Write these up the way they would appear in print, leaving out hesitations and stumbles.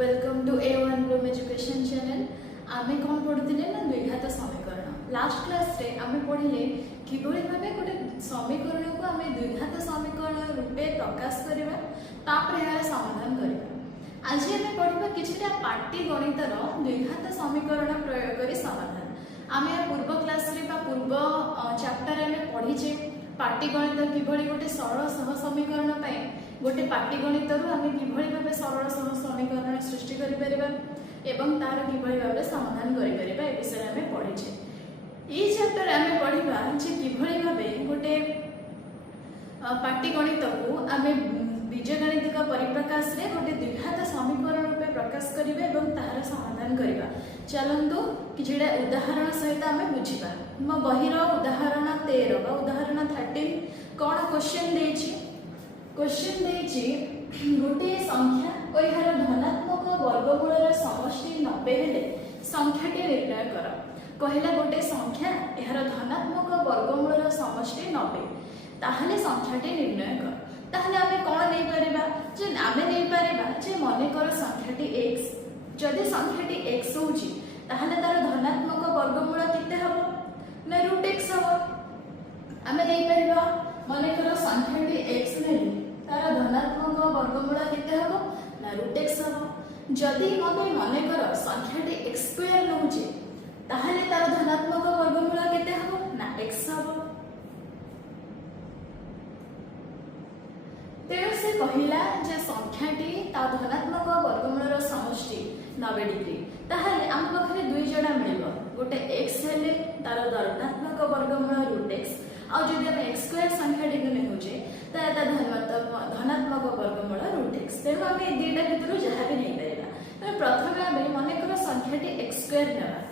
Welcome to A1 Bloom Education channel. आमे कौन पढ़ुले ना द्विघात समीकरण। लास्ट क्लास रे आमे पढ़िले किभଳି भाबे गोटे समीकरण को आमे द्विघात समीकरण रूपे प्रकाश करिबा तापर यार समाधान करिबा। आज आमे पढ़िबा किछटा पाटी गणितर द्विघात समीकरण प्रयोग करी समाधान। आमे पूर्व क्लास रे बा पूर्व चैप्टर आमे पढ़िचे पाटी गणित किभଳି गोटे सरल सह समीकरण पाए गोटे पाटी गणितर आमे किभଳି भाबे सरल सह समीकरण सृष्टि करि परिबा एवं तार किभଳି भाबे समाधान करि परिबा ए विषय आमे पढ़िचे। ई चैप्टर आमे पढ़िबा जे किभଳି भाबे गोटे पाटी गणित को आमे बीजगणितिक परिप्रकाश रे गोटे द्विघात समीकरण रूपे प्रकाश करिबा एवं तार समाधान करिबा। चलंतु किछिडा उदाहरण सहित आमे बुझिबा। मो बहिर उदाहरण 13 बा उदाहरण 13 कोन क्वेश्चन देछि। क्वेश्चन देछि गोटे संख्या और यार धनात्मक वर्गमूलर समष्टि 90 हेले संख्याटी निर्णय कर। कहला गोटे संख्या यार धनात्मक वर्गमूलर समष्टि 90 ताहले संख्याटी निर्णय कर। ताहले आमे कोन नै परिबा जे आमे नै परिबा जे मने कर संख्याटी x जदि संख्याटी x होउची ताहले तार धनात्मक वर्गमूल केते हबो ना √x हबो। आमे नै परिबा मने कर संख्याटी x नै तार धनात्मक वर्गमूल केते हबो ना √x हबो। जदि मने कर संख्याटी x² नउची ताहले तार धनात्मक वर्गमूल केते हबो ना x हबो। तेणु से कहला जे संख्याटी ता धनात्मक वर्गमूलर समष्टि 90 डिग्री ताहले आम पाखरे दुई जणा मिलिबो गोटे x हेले तार धनात्मक वर्गमूल √x आ जदि हम x² संख्याटी को नेउचे ता धनात्मक वर्गमूल √x। तेणु आम ए दुईटा भितर जहा भी नै परिबा। तो प्रथमे आमे मने कर संख्याटी x² नेबा।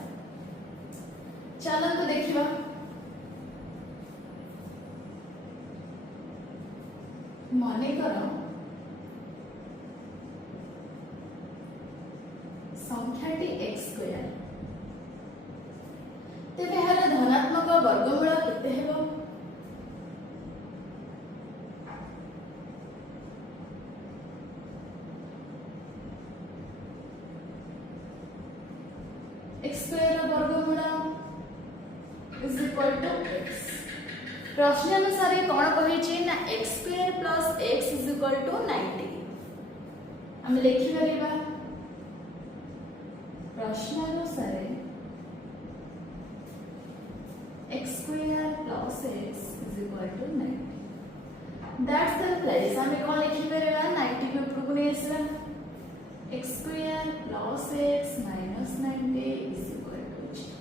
चलंतु देखिबा। मने करो संख्याटी x² तेबे हर धनात्मक वर्गमूल केते हेबो x² वर्गमूल इज इक्वल टू x। प्रश्न अनुसार कौन कही ना x² + x is equal to 90। हम लिखि परिबा प्रश्न अनुसार x² + x is equal to 90। That's the place हम कौन लिखि परिबा 90 के ऊपर को नै आसला x² + x - 90 is equal to 0।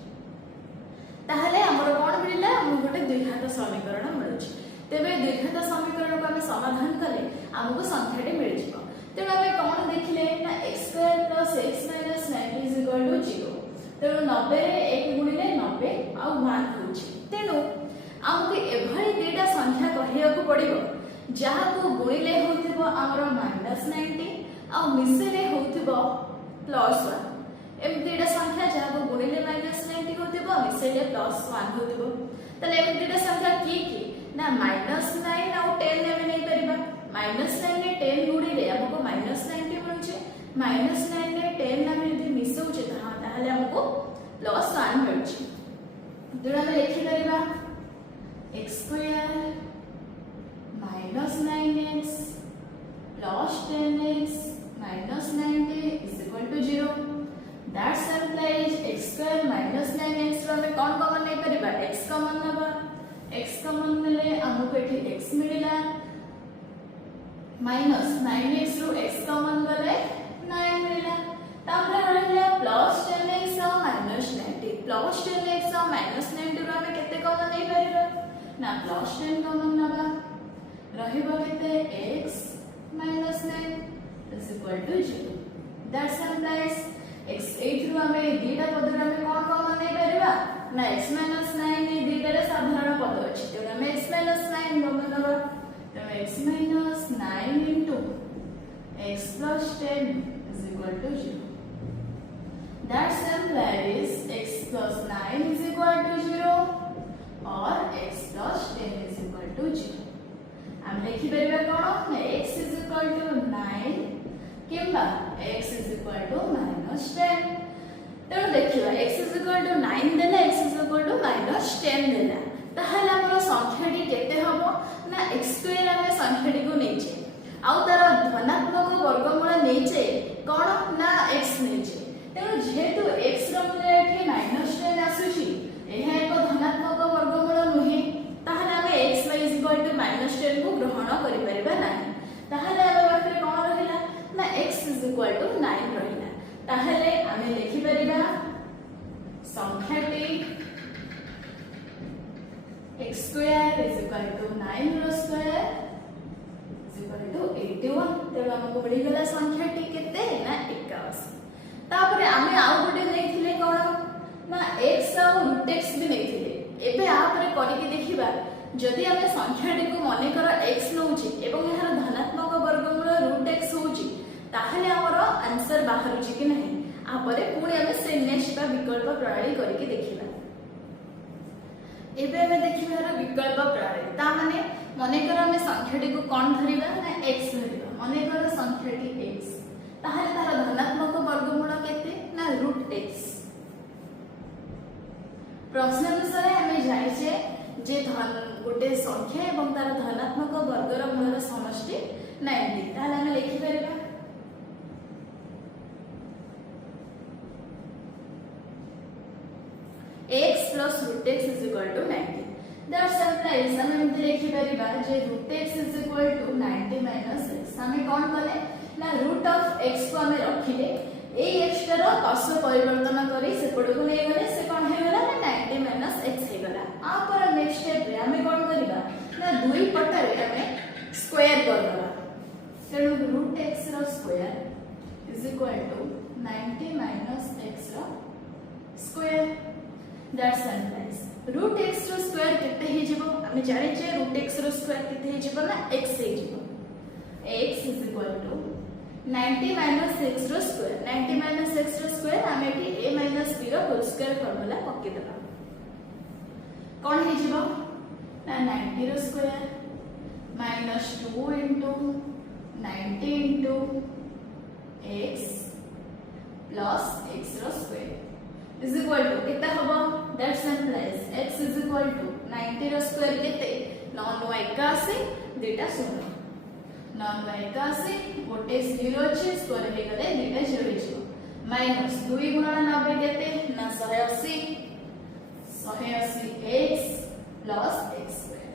ताहले हमर कोन मिलला हम गोटे द्विघात समीकरण मिलुछि। तेबे द्विघात समीकरण को हम समाधान कले हमको संख्याटी मिल जिवो। तेबे हम कोन देखिले ना x² + x - 90 is equal to 0। तेबे 90 रे 1 गुणिले 90 आ 1 होछि। तेनु हमको एभली डेटा संख्या कहिया को पड़िबो जहा को गुणिले होतिबो हमर -90 आ मिसले होतिबो +1। एमतीटा संख्या जहाँ को गुणिले -90 होतिबो मिसले +1 होतिबो। तले एमतीटा संख्या की ना -9 आ 10 एमे नै परिबा। -9 ने 10 गुणिले हमको -90 मिलुचे। -9 ने 10 हम यदि मिसौचे ताहले हमको +1 मिलुचे। दुरा में लिखि परिबा x² - 9x + 10x - 90 is equal to 0। That implies x² - 9x रो हमें कौन कॉमन नहीं परिबा x कॉमन नबा। x कॉमन नेले हमको एठी x मिलिला -9x रो x कॉमन गले 9 मिलिला। तापर रहला +10x और -90 +10x और -90 रो हमें केते कॉमन नहीं परिबा ना +10 कॉमन नबा रहिबो केते x - 9 is equal to 0। That implies x8 रो हमें दीटा पद रो हमें कौन कॉमन नहीं परिबा ना x - 9 ने दीटा रे साधारण पद अछि। तो हमें x - 9 कॉमन नबा। तो x - 9 into x + 10 is equal to 0। That implies x + 9 is equal to 0 और x + 10 is equal to 0। हम लिखि परिबा कोन x is equal to 9 किंबा x इज इक्वल टू -10 तेणु देखिबा x इज इक्वल टू 9 देला x इज इक्वल टू -10 देला ताहले हमर संख्याटी केते हबो ना x स्क्वायर हम संख्याटी को नेचे आउ तार धनात्मक वर्गमूल नेचे कोन ना x नेचे तेणु जेहेतु x रो मूल्य एठी -10 आसुची एहा एक धनात्मक वर्गमूल नुहे ताहले हम x y is equal to -10 को ग्रहण करि परिबा नाही ताहले हम बाकरे कोन रहिला ना x इज इक्वल टू 9 रहिला ताहले हम लिखि परिबा संख्याटी x square is equal to 9 रो स्क्वायर is equal to 81 तेणु हमको मिली गला संख्याटी केते ना 81 तापरे आमे आउ गोटे नेथिले कोन ना x और √x भी नेथिले एबे आपरे करिके देखिबा जदि आमे संख्याटी को माने कर x नउची एवं एहार धनात्मक वर्गमूल √x होउची ताहले हमर आंसर बाहरुची कि नहीं आपरे पुणी आमे से नेक्स्ट विकल्प प्रणाली करिके देखिबा एबे हमें देखिबार विकल्प प्रणाली ता माने मने कर हमें संख्याटी को कोन धरिबा ना x धरिबा मने कर संख्याटी x ताहले तार धनात्मक वर्गमूल केते ना √x प्रश्न अनुसार हमें जानिछे जे धन गोटे संख्या एवं तार धनात्मक वर्गर मूलर समष्टि 90 ताहले हमें लिखि परिबा x plus √x is equal to 90 that's implies हमें एमती लिखि परिबा जे √x is equal to 90 minus x हमें कोन कले ना रूट ऑफ x को हमें रखिले ए x रो पार्श्व परिवर्तन करी सेपड को नै गले से कोन हे गला ना 90 minus x हे गला आ पर नेक्स्ट स्टेप रे हमें कोन करिबा ना दुई पटरे हमें स्क्वायर कर दला तेणु √x रो square is equal to 90 minus x रो स्क्वायर दैट्स implies √x रो स्क्वायर केते हे जिवो हमें जानि जे √x रो स्क्वायर केते हे जिवो ना x हे जिवो x is equal to 90 minus x रो स्क्वायर 90 minus x रो स्क्वायर हमें एठी a minus b रो होल स्क्वायर फार्मूला पक्के देबा कोन हे जिवो ना 90 रो square minus 2 into 90 into x plus x रो स्क्वायर is equal to कितना होबो that's implies x is equal to 90 रो स्क्वायर केते 9 81 दुटा 0 9 81 गोटे 0 अछि स्क्वायर हे गले दुटा 0 हिजो माइनस 2 गुणन 90 केते ना 180 x plus x square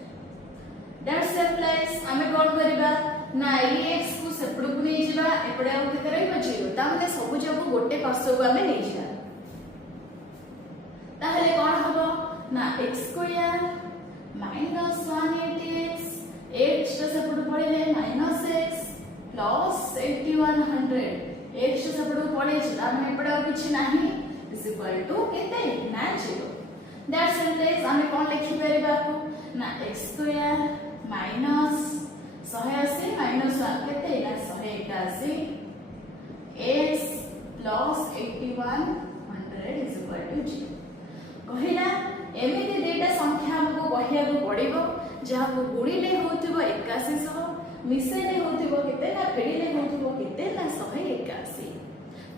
that's implies हमें कोन करबा ना x को सेपड़ को नै जिबा एपडे आ केते रहबो 0 ता माने सब जब गोटे पार्श्व को हमें नै जिबा ताहले कोन हबो ना x square minus 180x x टा सेपड पड़िले -x plus 8100 x टा सेपड पड़े छिला हम एपडा किछि नाही is equal to केते ना 0 दैट्स implies हमें कोन लिखि परिबा ना x स्क्वायर minus 180 minus 1 केते ना 181 x plus 8100 is equal to 0 कहिला एमिति देटा संख्या हमको बहिया को पड़िबो जहा को गुड़ीले होतिबो 8100 मिसेले होतिबो केते ना फेडीले होतिबो केते ना 181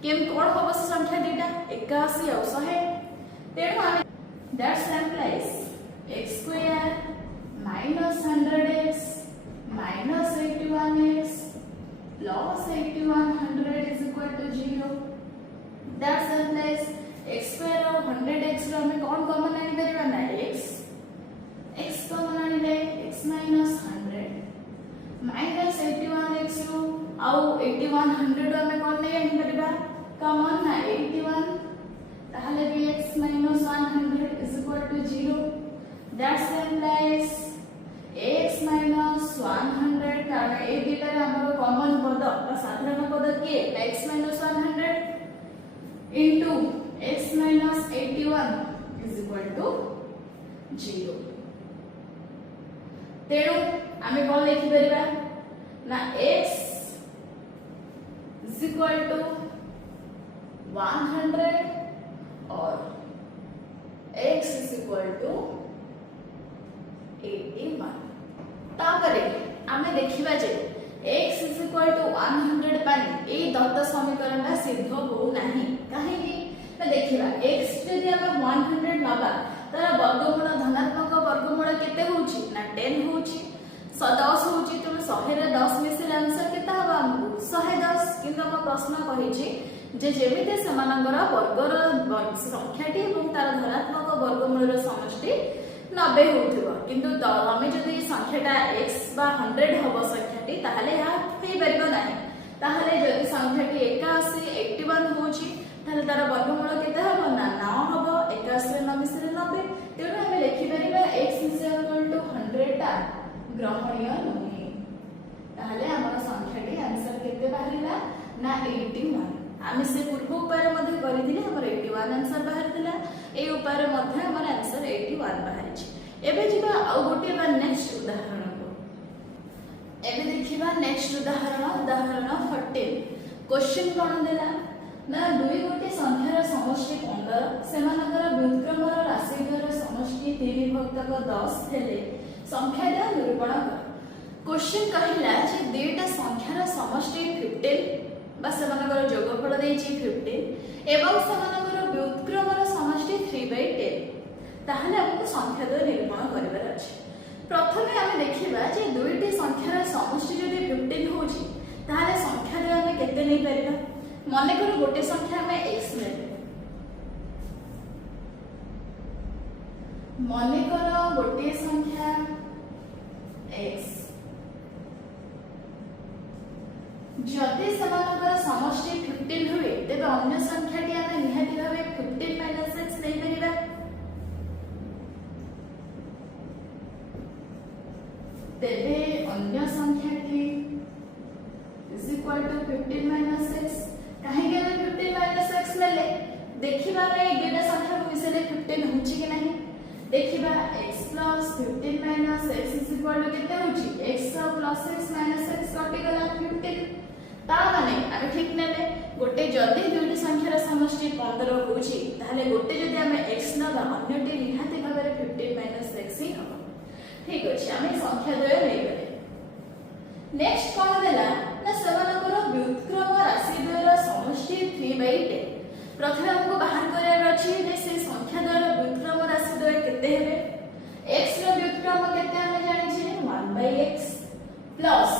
केम कोन होबो संख्या देटा 81 और 100 तेणु that's implies x square minus 100x minus 81x plus 8100 is equal to 0 that's implies x square और 100x रो हमें कौन कॉमन आनी परिबा ना x कॉमन आनी ले x minus 100 minus 81x रो आउ 8100 रो हमें कौन नै आनी परिबा कॉमन ना 81 ताहले भी x minus 100 is equal to 0 that's implies x minus 100 कारण ए दुटा रे हमर कॉमन पद साधारण पद के x minus 100 into x minus 81 is equal to 0 तेणु आमे कोन लिखि परिबा ना x is equal to 100 और x is equal to 81 तापरे आमे देखिबा जे x is equal to 100 पाई ए दत्त समीकरणटा सिद्ध हो नाही काहे कि ना देखिबा x जदि हम 100 नबा तार वर्गमूल धनात्मक वर्गमूल केते होची ना 10 होची 10 होची तो 100 रे 10 मिसिल आंसर केता हबा हमकु 110 किंतु हम प्रश्न कहिची जे जेमिते समानंगर वर्गर संख्याटी एवं तार धनात्मक वर्गमूल रो समष्टि 90 होथिबो किंतु हमें जदि संख्याटा x बा 100 हबो संख्याटी ताहले या हेई परिबो नाही ताहले जदि संख्याटी 81 81 होची ताहले तार वर्गमूल केते हबो ना 9 हबो 81 रे 9 मिसिले 90 तेणु हमें लिखि परिबा x is equal to 100 टा ग्रहणीय नहे ताहले हमर संख्याटी आंसर केते बाहरिला ना 81 आमे से पूर्व उपाय मध्ये करिदिले हमर 81 आंसर बाहरतिला ए उपाय मध्ये हमर आंसर 81 बाहरि छि एबे जिबा आ गोटे बा नेक्स्ट उदाहरण को एबे देखिबा नेक्स्ट उदाहरण 14 क्वेश्चन कोन देला ना दुई गोटे संख्यार समष्टि 15 सेमानकर व्युत्क्रमर राशि द्वारा समष्टि 3 भक्तक 10 हेले संख्या द्वारा निरूपण कर क्वेश्चन कहिला जे दुईटा संख्यार समष्टि 15 बा सेमानकर जोगफल देछि 15 एवं सेमानकर व्युत्क्रमर समष्टि 3/10 ताहले हमको संख्या द्वारा निरूपण करिवार अछि प्रथमे हम देखिबा जे दुईटी संख्यार समष्टि जदि 15 होछि ताहले संख्या द्वारा हम केते नै परिबा माने करो गोटे संख्या में x लेबे माने करो गोटे संख्या x जदि समानकर समष्टि 15 हुए तेबे अन्य संख्याटी हम निहाती भाबे 15 - x नै परिबा तेबे अन्य संख्याटी is equal to 15 - x काहे के 15 - x लेले देखिबा रे एगेटा संख्या को मिसेले 15 होची कि नाही देखिबा x plus 15 - x is equal to केते होची x plus x minus x कटि गला 15 ता माने आमे ठीक नेले गोटे जदी दुईटी संख्यार समष्टि 15 होची ताहले गोटे जदी आमे x नबा अन्यटी निहाती भाबरे 15 - x ही हबो ठीक अछि आमे संख्या द्वय नै गले नेक्स्ट कोन देला ना समानकर व्युत्क्रम राशि द्वारा समष्टि 3/10 प्रथमे हमको बाहर करैर अछि जे से संख्या द्वारा व्युत्क्रम राशि द्वय केते हेबे x रो व्युत्क्रम केते हम जानि छी 1/x प्लस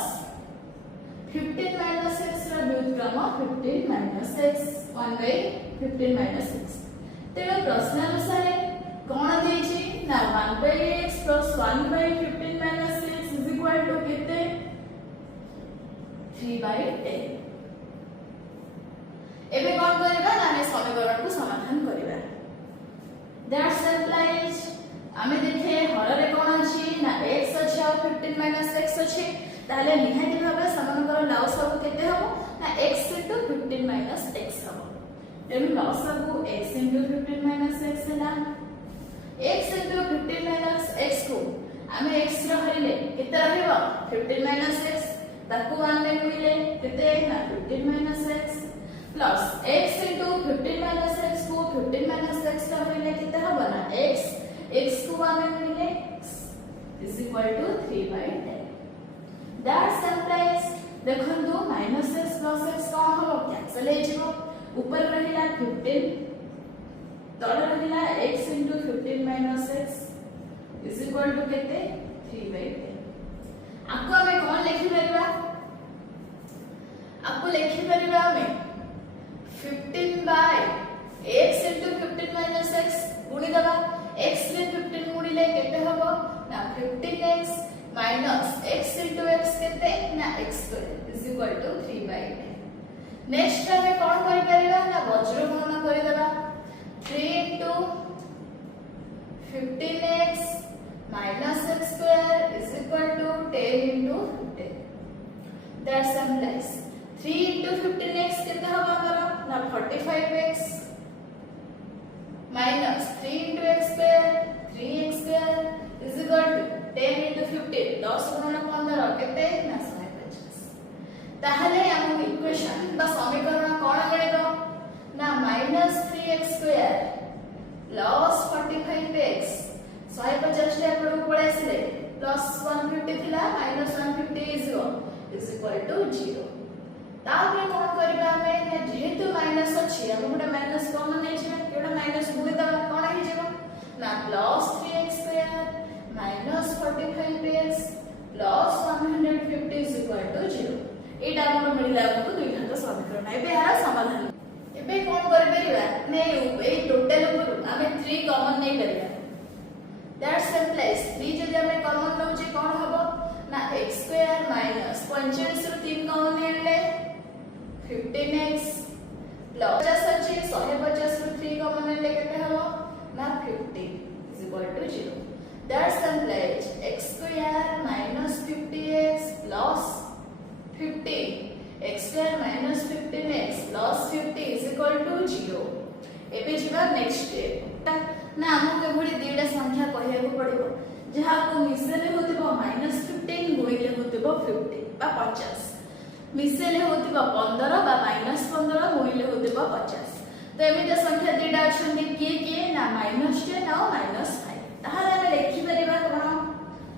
15 - x रो व्युत्क्रम 15 - x 1/15 - x तेबे प्रश्न अनुसार कोन देइ छी ना 1/x + 1/15 - x is equal to केते 3/10 एबे कोन करबा नामे समीकरण को समाधान करबा दैट्स इम्प्लाइज आमे देखे हर रे कोन अछि ना x अछि और 15 - x अछि ताले निहाती भाबे समानकर लवसब केते हबो ना x * 15 - x हबो एनु लवसब x * 15 - x हला x * 15 - x को आमे x रहले केते रहइबो 15 - x ताकू 1 में मिले केते ना 15 - x प्लस x * 15 - x को 15 - x रहले केते हबो ना x को 1 में मिले is equal to 3/10 that's implies देखंतु -x + x का हबो कैंसिल हे जिवो ऊपर रहिला 15 तळ रहिला x * 15 - x is equal to केते 3/10 आपको हमें कौन लिखि परिबा आपको लिखि परिबा हमें 15/x * 15 - x गुणी दबा x ले 15 गुणिले केते हबो ना 15x - x * x केते ना x² is equal to 3/10 next हमें कौन करि परिबा ना वज्र गणना करि दबा 3 * 15x minus x square is equal to 10 into 15 that's implies 3 into 15x केते हबा हमरा ना 45x minus 3 into x square 3x square is equal to 10 into 15 10 गुणन 15 केते ना 150 ताहले हम इक्वेशन बा समीकरण कोन मिलेबो ना -3x square plus 45x 150 टे आपको पड़े आसिले प्लस 150 थिला -150 इज इज इक्वल टू 0 तापर कोन करबा हमें जेहेतु माइनस अछि हम गोटे माइनस कॉमन नै छै केटा माइनस गुणे दबा कोन हे जेबो ना plus 3x square minus 45x plus 150 is equal to 0 एटा हमर मिलला हमको द्विघात समीकरण एबे यार समाधान एबे कोन कर परिबा नै ए टोटल ऊपर हमें 3 कॉमन नै करबा दैट्स सिंपलेस 3 जदि हमें कॉमन लौ जे कोन हबो ना x स्क्वायर माइनस 45 रो 3 कॉमन लेले 15x प्लस 50 150 रो 3 कॉमन लेले केते हबो ना 50 is equal to 0 that's simplest x square minus 50x plus 50 x square minus 15x plus 50 is equal to 0 एबे जिबा नेक्स्ट स्टेप ना हमके भली दुईटा संख्या कहिया को पड़िबो जहा को मिसले होतिबो -15 गुणिले होतिबो 50 बा 50 मिसले होतिबो 15 बा -15 गुणिले होतिबो 50 तो एमिता संख्या दुईटा अछन के ना -10 ना -5 ताहाले हम लिखि परिबा कोन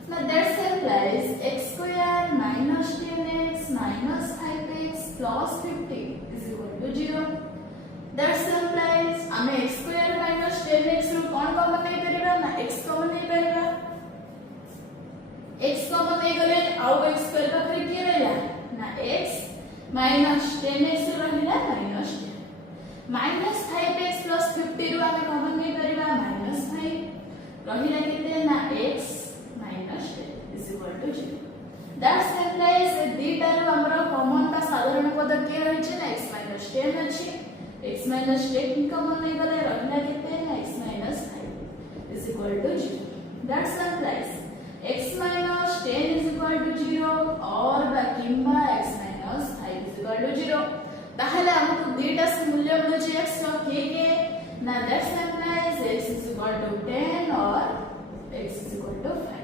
ना that's implies x square minus 10x minus 5x plus 50 is equal to 0 that implies हमें x square minus 10x रो कौन कॉमन नहीं परिबा ना x कॉमन नहीं परिबा x कॉमन नहीं गले आउ x स्क्वायर पाखरे के रहला ना x minus 10x रहला minus 10 minus 5x plus 50 रो हमें कॉमन नहीं परिबा minus 5 रहिला केते ना x minus 10 is equal to 0 that implies दीटा रो हमरा कॉमन का साधारण पद के रहै छै ना x minus 10 अछि x minus 10 कॉमन नै गले रहला केते ना x minus 5 is equal to 0 that implies x minus 10 is equal to 0 और बाकीमा x minus 5 is equal to 0 ताहले हमको दीटा से मूल्य मिल छै x रो के ना that implies x is equal to 10 और x is equal to 5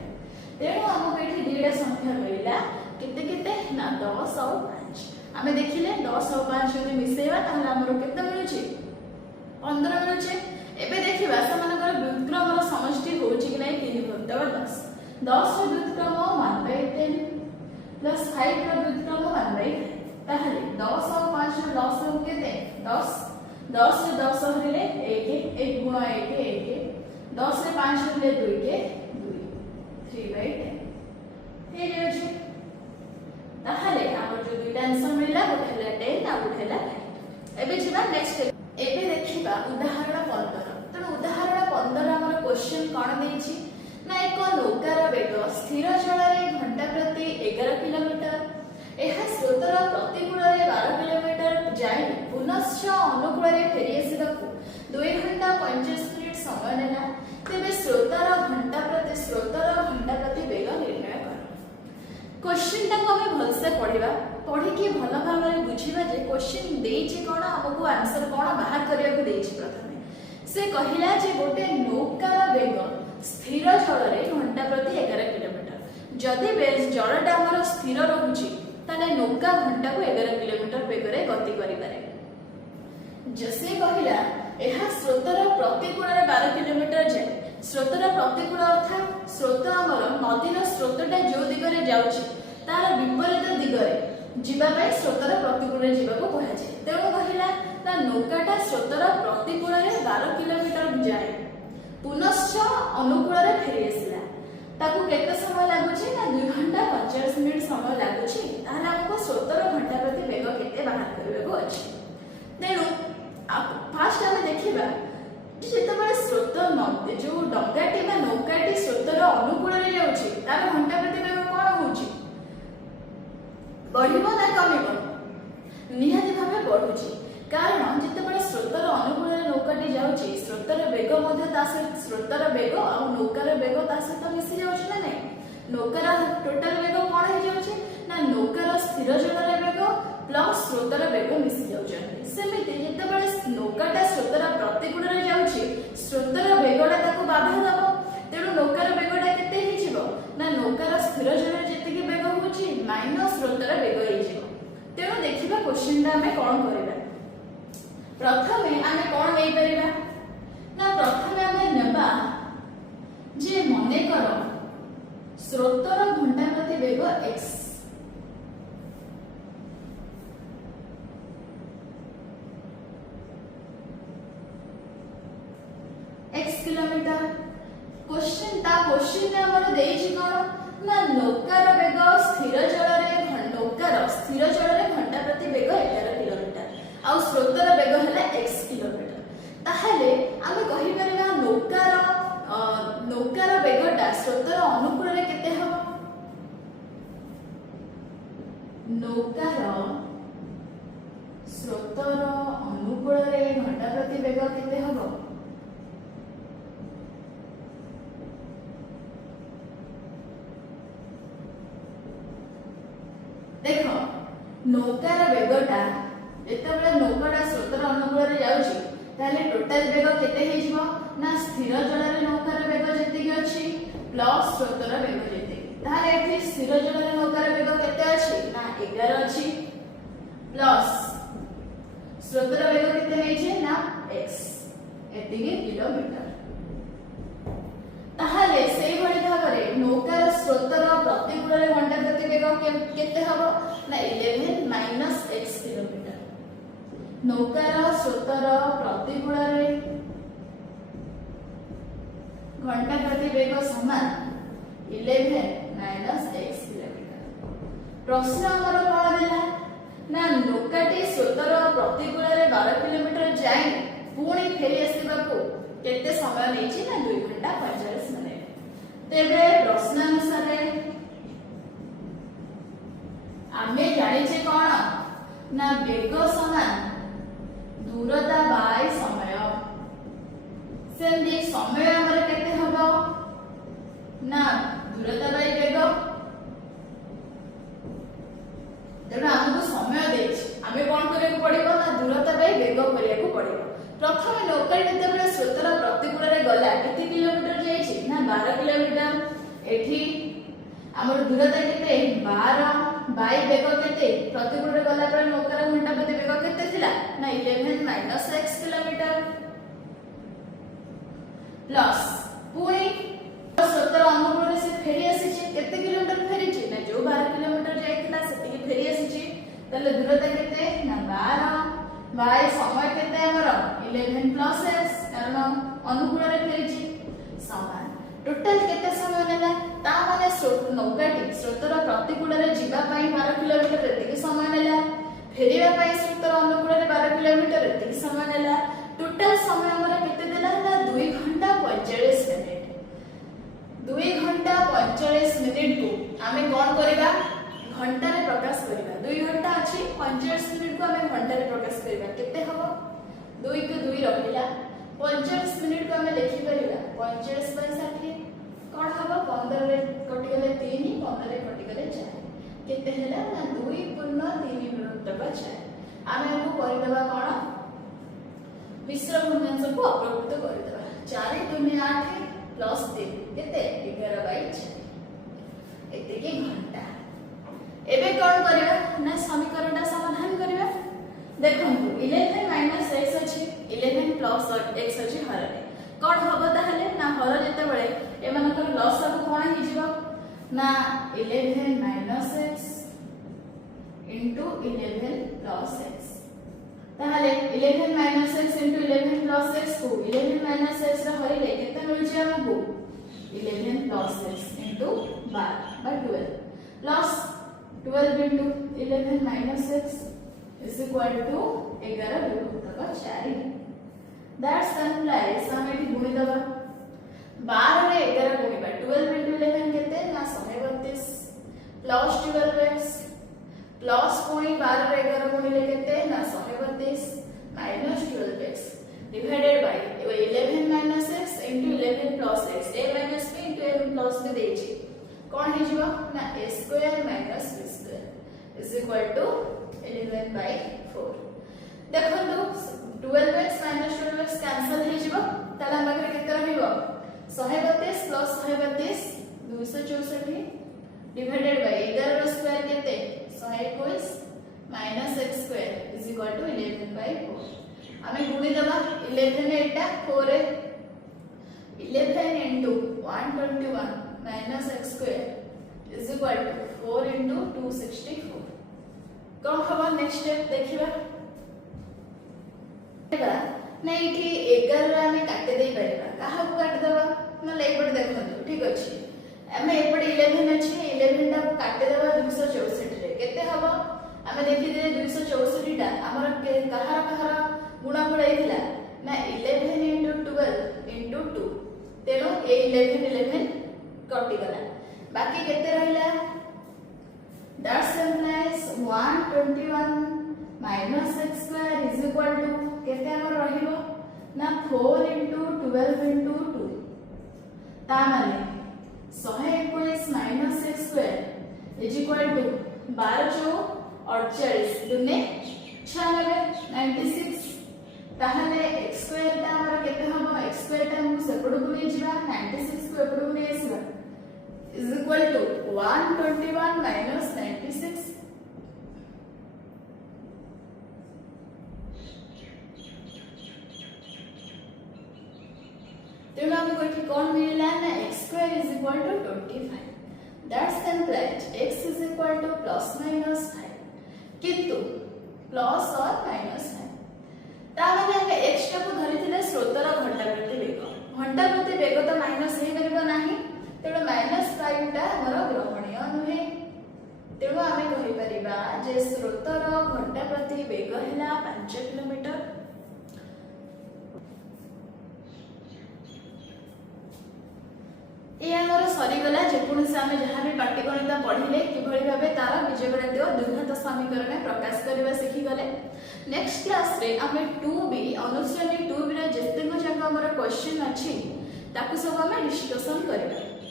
तेणु हमको एठी दीटा संख्या मिलला केते केते ना 10 और 5 हमें देखिले 10 और 5 जने मिसेबा ताहले हमरो केते मिलु छी 15 मिलु छी एबे देखिबा समानकर व्युत्क्रम रो समष्टि होची कि नै 3 भक्तवा 10 10 रो व्युत्क्रम 1/10 प्लस 5 रो व्युत्क्रम 1/5 ताहले 10 और 5 रो लॉस हो केते 10 10 रे 10 हरिले 1 1 गुणा 1 1 10 रे 5 हरिले 2 के 3/10 हे अछि ताहले हमर जो दुईटा आंसर मिलला गोटे हला 10 आ गोटे हला 9 एबे छिबा नेक्स्ट एबे देखिबा उदाहरण 15 त उदाहरण 15 हमर क्वेश्चन कोन देछि ना एक नौकार वेग स्थिर जल रे घंटा प्रति 11 किलोमीटर एहा स्रोतर प्रतिकूल रे 12 किलोमीटर जाय पुनश्च अनुकूल रे फेरि आसीबाकू 2 घंटा 25 मिनिट समय नेला तेबे स्रोतर घंटा प्रति वेग निर्णय कर क्वेश्चन टा को हमें भलसे पढिबा पढि के भल भाव रे बुझिबा जे क्वेश्चन देछि कोन हमको आंसर कोन बाहर करिया को देछि प्रथमे से कहिला जे गोटे नौकार वेग स्थिर जल रे घंटा प्रति 11 किलोमीटर जदि जलटा हमर स्थिर रहउछि ताने नौका घंटा को 11 किलोमीटर वेग रे गति करि पारे जसे कहिला एहा स्रोतर प्रतिकूल रे 12 किलोमीटर जाय स्रोतर प्रतिकूल अर्थात स्रोत हमर नदीर स्रोतटा जो दिगरे जाउछि तार विपरीत दिगरे जिबा पय स्रोतर प्रतिकूल रे जिबा को कहै छै तेणु कहिला ता नौकाटा स्रोतर प्रतिकूल रे 12 किलोमीटर जाय पुनश्च अनुकूल रे फेरि आसिला ताकू केते समय लागु छै ना 2 घंटा 50 मिनिट समय लागु छै ताहले हमको स्रोतर घंटा प्रति वेग केते बाहर करबेको अछि तेणु फास्ट हमें देखिबा जेते बडे स्रोत नदी जो डंगाटी बा नौकाटी स्रोतर अनुकूल रे जाउछि तार घंटा प्रति वेग कोन होउछि बढ़िबो ना कमिबो निहाती भाबे बढ़ुछि कारण जेते बडे स्रोतर अनुकूल रे नौकाटी जाउछि स्रोतर वेग मध्ये तासे स्रोतर वेग आ नौकार वेग तासे त मिसि जाउछि ना नै नौकार टोटल वेग कोन हे जाउछि ना नौकार स्थिर जल रे वेग प्लस स्रोतर वेग मिसि जाउछि सेमिति जेते बडे नौकाटा स्रोतर प्रतिकूल रे जाउछि स्रोतर वेगटा ताको बाधा दबो तेणु नौकार वेगटा केते हि जिवो ना नौकार स्थिर जल रे जेते कि वेग होछि माइनस स्रोतर वेग हि जिवो तेणु देखिबा क्वेश्चन दा हमें कोन करबा प्रथमे आमे कोन नै परिबा ना प्रथमे आमे नेबा जे मने करो स्रोतर घंटा प्रति वेग x किलोमीटर क्वेश्चन ने हमर देछि कोन ना नौकार वेग स्थिर जल रे नौकार स्थिर जल रे घंटा प्रति वेग 11 किलोमीटर आ स्रोतर वेग हला x किलोमीटर ताहले आमे कहि परबा नौकार वेगटा स्रोतर अनुकूल रे केते हबो नौकार स्रोतर अनुकूल रे घंटा प्रति वेग केते हबो देख नौकार वेगटा जेतेबेले नौकाटा स्रोतर अनुकूल रे जाउची ताले टोटल वेग केते हे जिवो ना स्थिर जल रे नौकार वेग जेति अछि प्लस स्रोतर वेग जेति ताले एठी स्थिर जल रे नौकार वेग केते अछि ना 11 अछि प्लस स्रोतर वेग केते हे छै ना x एति किलोमीटर ताहले सेही भଳି भाबरे नौकार स्रोतर प्रतिकूल रे घंटा प्रति वेग केते हबो ना 11 माइनस x किलोमीटर नौकार स्रोतर प्रतिकूल रे घंटा प्रति वेग समान 11 माइनस x किलोमीटर प्रश्न हमर कोन देला ना नौकाटी स्रोतर प्रतिकूल रे 12 किलोमीटर जाई पुणी फेरी आसीबा को केते समय लेछि ना 2 घंटा 45 मिनिट तेबे प्रश्न अनुसार आमे जानि छे कोन ना वेग समान दूरता बाय समय सेमदी समय हमर केते हबो ना दूरता बाय वेग तेणु हमको समय देछि आमे कोन करे को पड़िबो ना दूरता बाय वेग करिया को पड़िबो प्रथम नौका जेतेबेले स्रोतर प्रतिकूल रे गला केते किलोमीटर जाइछि ना 12 किलोमीटर एठी हमर दूरता केते 12 बाय वेग केते प्रतिकूल रे गला पर नौकार घंटा प्रति वेग केते थिला ना 11 माइनस x किलोमीटर प्लस पुणी स्रोतर अनुकूल रे से फेरी आसीछि केते किलोमीटर फेरीछि ना जो 12 किलोमीटर जाइथिला सेति फेरी आसीछि तले दूरता केते ना 12 बाय समय केते हमर 11 प्लस x कारण अनुकूल रे फेरीछि समान टोटल केते समय नेला ता माने नौकाटी स्रोतर प्रतिकूल रे जीवा पई 12 किलोमीटर एतिकी समय नेला फेरीबा पई स्रोतर अनुकूल रे 12 किलोमीटर एतिकी समय नेला टोटल समय हमर केते देला ना 2 घंटा 45 मिनिट 2 घंटा 45 मिनिट को आमे कोन करबा घंटा रे प्रकाश करबा 2 घंटा अछि 45 मिनिट को आमे घंटा रे प्रकाश करबा केते हबो 2 को 2 रहिला 45 मिनिट को आमे लिखि परिबा 45 बाय 60 कोन हबो 15 रे कटि गेले 3 15 रे कटि गेले 4 केते हैला ना 2 पूर्ण 3 मिनिट तक 4 आमे को करदेबा कोन मिश्र भग्नांश को अप्रकृत करदेबा 4 2 8 प्लस 3 केते 11 बाय 4 एते के घंटा एबे कोन करबा ना समीकरणटा समाधान करबा देखंतु 11 माइनस x अछि 11 प्लस x अछि हर रे कोन हबो ताहले ना हर जेते बळे एमानकर लॉस सब कोन हि जिवो ना 11 minus x into 11 plus x ताहले 11 minus x into 11 plus x को 11 माइनस x रे हरिले केते मिलुछि हमकु 11 plus x into 12/12 plus 12 into 11 minus x is equal to 11 विभक्त 4 that's implies हमें एठी गुणी दबा 12 रे 11 गुणीबा 12 into 11 केते ना 132 प्लस 12x प्लस पुणी 12 रे 11 गुणीले केते ना 132 minus 12x divided by 11 minus x into 11 plus x a minus b into a plus b देछि कोन हे जिवो ना a square minus b square is equal to 11 by 4 देखंतु 12x minus 12x कैंसिल हे जिवो ताला हमर केते रहइबो 132 plus 132 264 डिवाइडेड बाय 11 रो स्क्वायर केते 121 minus x square is equal to 11 by 4 हमें गुणी दबा 11 एटा 4 11 into 121 minus x square is equal to 4 into 264 कौन हवा नेक्स्ट स्टेप देखिबा ना ये 11 रे आमे काटे दे परबा काहा को काट देबा ना एपटे देखंतु ठीक अछि आमे एपटे 11 अछि 11 टा को काटे देबा 264 रे केते हबो आमे देखि दे 264 टा हमर कहार गुणा पड़ाइथिला ना 11 into 12 into 2 तेनो ए 11 कटि गला बाकी केते रहिला that's implies 121 minus x square is equal to केते हमर रहिबो ना 4 into 12 into 2 ता माने 121 minus x square is equal to 12 जो 48 दुने 96 ताहले x square ता हमर केते हबो x square ता हम सेपड़ को ले जिबा 96 को एपड़ को ले आसीबा is equal to 121 minus 96 तेणु आम को कौन मिलला ना x square is equal to 25 that's implied x is equal to plus minus 5 किंतु प्लस और माइनस 5 ता माने हम x टा को धरिथिले स्रोतर घंटा प्रति वेग तो माइनस हे करबो नाही तेणु माइनस 5 टा हमर ग्रहणीय नुहे तेणु आमे कहि परिबा जे स्रोतर घंटा प्रति वेग हैला 5 किलोमीटर ये हमर सरी गला जेपुन से हमें जहां भी पाटीगणित पढिले किभଳି भाबे तार बीजगणित द्विघात समीकरण प्रकाश करबा सिखि गले नेक्स्ट क्लास रे हमें 2b अनुश्रेणी 2b रे जेतेको जाक हमर क्वेश्चन अछि ताकु सब हमें डिस्कशन करबा।